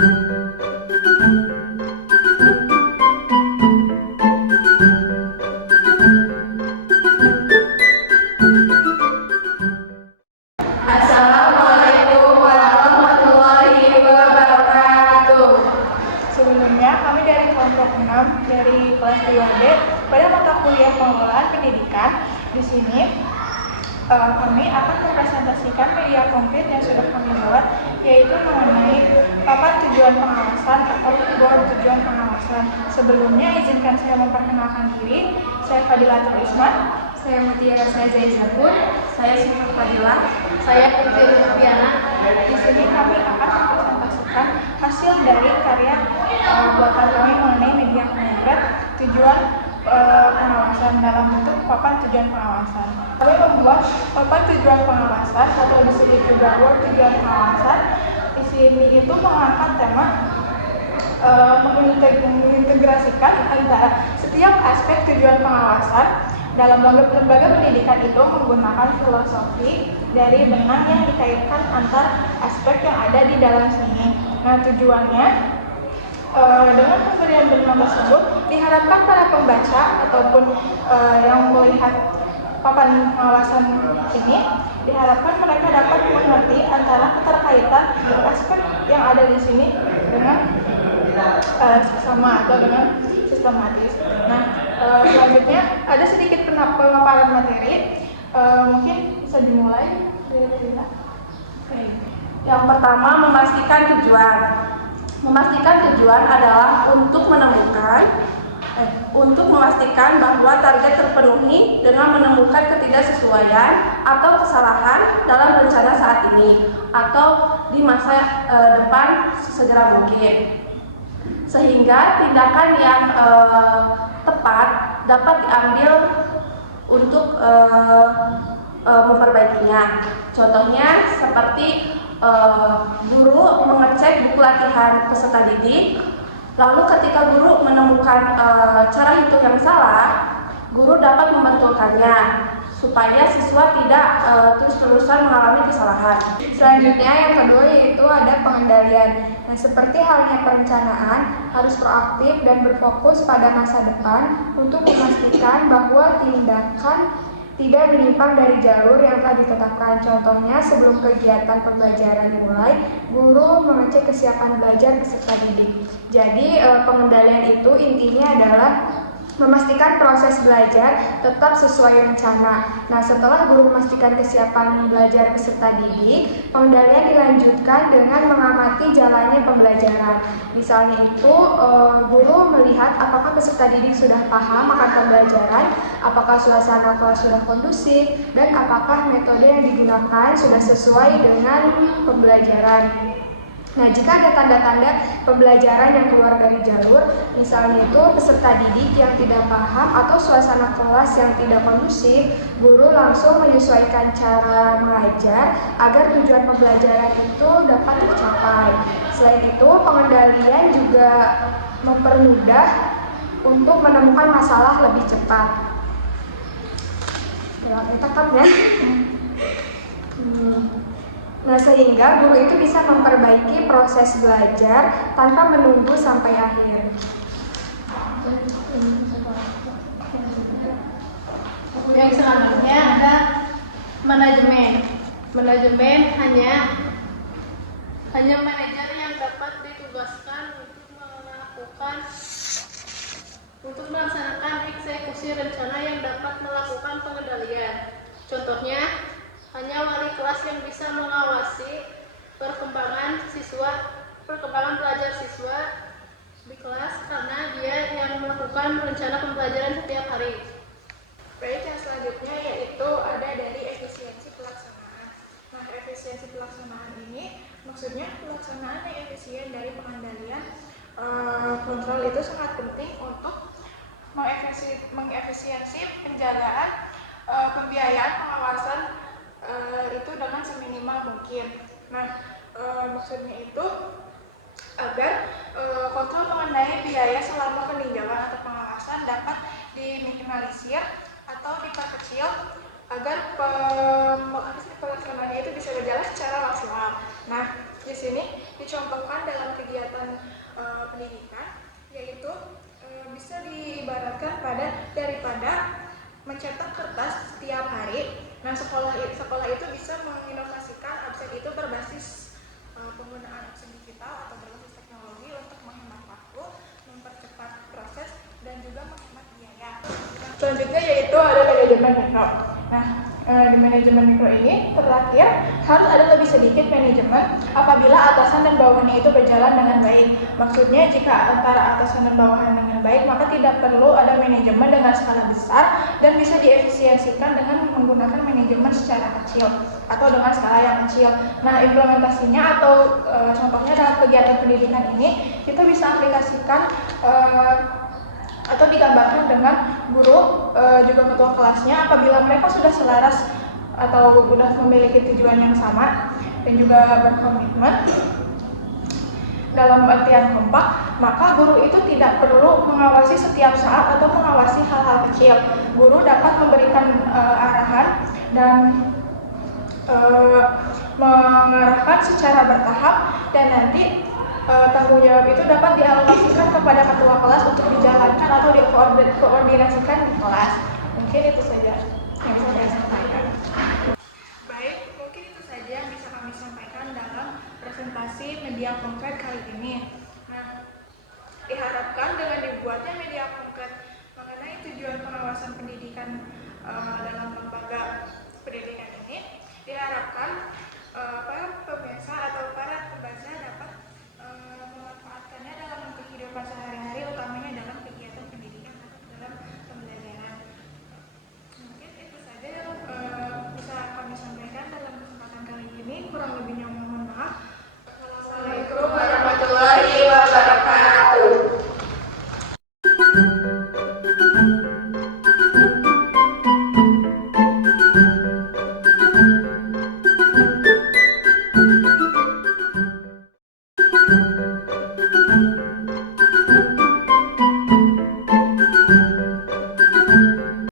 Assalamualaikum warahmatullahi wabarakatuh. Sebelumnya, kami dari kelompok 6 dari kelas 2B pada mata kuliah pengelolaan pendidikan. Di sini kami akan mempresentasikan media konkret yang sudah kami buat, yaitu mengenai papan tujuan pengawasan atau board tujuan pengawasan. Sebelumnya, izinkan saya memperkenalkan diri. Saya Fadilatul Isman. Saya Mutiara Zaizabun. Saya Syifa Fadilah. Saya Putri Rupiana. Di sini kami akan mempresentasikan hasil dari karya buatan kami mengenai media konkret tujuan pengawasan dalam bentuk papan tujuan pengawasan. Kami membuat papan tujuan pengawasan atau disebut juga board tujuan pengawasan. Di sini itu mengangkat tema mengintegrasikan antara setiap aspek tujuan pengawasan dalam lembaga pendidikan itu menggunakan filosofi dari benang yang dikaitkan antar aspek yang ada di dalam sini. Nah, tujuannya dengan pemberian benang tersebut diharapkan para pembaca ataupun yang melihat papan pengawasan ini diharapkan mereka dapat mengerti antara keterkaitan aspek yang ada di sini dengan sesama atau dengan sistematis. Nah, selanjutnya ada sedikit pemaparan materi. Mungkin bisa dimulai dari Lila. Yang pertama, memastikan tujuan. Memastikan tujuan adalah untuk memastikan bahwa target terpenuhi dengan menemukan ketidaksesuaian atau kesalahan dalam rencana saat ini atau di masa depan sesegera mungkin, sehingga tindakan yang tepat dapat diambil untuk memperbaikinya. Contohnya seperti guru mengecek buku latihan peserta didik, lalu ketika guru menemukan cara hitung yang salah, guru dapat membetulkannya supaya siswa tidak terus-terusan mengalami kesalahan. Selanjutnya yang kedua yaitu ada pengendalian. Nah, seperti halnya perencanaan, harus proaktif dan berfokus pada masa depan untuk memastikan bahwa tindakan tidak menyimpang dari jalur yang telah ditetapkan. Contohnya, sebelum kegiatan pembelajaran dimulai, guru mengecek kesiapan belajar peserta didik. Jadi, pengendalian itu intinya adalah memastikan proses belajar tetap sesuai rencana. Nah, setelah guru memastikan kesiapan belajar peserta didik, pengendalian dilanjutkan dengan mengamati jalannya pembelajaran. Misalnya itu, guru melihat apakah peserta didik sudah paham akan pembelajaran, apakah suasana kelas sudah kondusif, dan apakah metode yang digunakan sudah sesuai dengan pembelajaran. Nah, jika ada tanda-tanda pembelajaran yang keluar dari jalur, misalnya itu peserta didik yang tidak paham atau suasana kelas yang tidak kondusif, guru langsung menyesuaikan cara mengajar agar tujuan pembelajaran itu dapat tercapai. Selain itu, pengendalian juga mempermudah untuk menemukan masalah lebih cepat. Nah, sehingga guru itu bisa memperbaiki proses belajar tanpa menunggu sampai akhir. Yang selanjutnya ada manajemen. Manajemen hanya manajer yang dapat ditugaskan untuk melaksanakan eksekusi rencana yang dapat melakukan pengendalian. Contohnya, hanya wali kelas yang bisa mengawasi perkembangan belajar siswa di kelas karena dia yang melakukan rencana pembelajaran setiap hari. Baik, yang selanjutnya yaitu ada dari efisiensi pelaksanaan. Nah, efisiensi pelaksanaan ini maksudnya pelaksanaan yang efisien dari pengendalian kontrol itu sangat penting untuk mengefisiensi penjagaan pembiayaan pengawasan itu dengan seminimal mungkin. Nah, maksudnya itu agar kontrol mengenai biaya selama peninjauan atau pengawasan dapat diminimalisir atau diperkecil agar pelaksanaannya itu bisa berjalan secara maksimal. Nah, di sini dicontohkan dicontohkan dalam kegiatan pendidikan, yaitu bisa diibaratkan daripada mencetak kertas setiap hari. Nah, sekolah itu bisa menginovasikan absen itu berbasis penggunaan absen digital atau berbasis teknologi untuk menghemat waktu, mempercepat proses, dan juga menghemat biaya. Selanjutnya yaitu ada manajemen mikro. Nah, di manajemen mikro ini terakhir harus ada lebih sedikit manajemen apabila atasan dan bawahannya itu berjalan dengan baik. Maksudnya jika antara atasan dan bawahan dengan baik, maka tidak perlu ada manajemen dengan skala besar dan bisa diefisiensikan dengan menggunakan manajemen secara kecil atau dengan skala yang kecil. Nah, implementasinya atau contohnya dalam kegiatan pendidikan ini kita bisa aplikasikan atau digambarkan dengan guru juga ketua kelasnya apabila mereka sudah selaras atau sudah memiliki tujuan yang sama dan juga berkomitmen dalam artian kompak, maka guru itu tidak perlu mengawasi setiap saat atau mengawasi hal-hal kecil. Guru dapat memberikan arahan dan mengarahkan secara bertahap, dan nanti tanggung jawab itu dapat dialokasikan kepada ketua kelas untuk dijalankan atau dikoordinasikan di kelas. Mungkin itu saja yang bisa saya sampaikan. Baik, mungkin itu saja yang bisa kami sampaikan dalam presentasi media konkret kali ini. Nah, diharapkan dengan dibuatnya media konkret mengenai tujuan pengawasan pendidikan dalam lembaga pendidikan ini, diharapkan para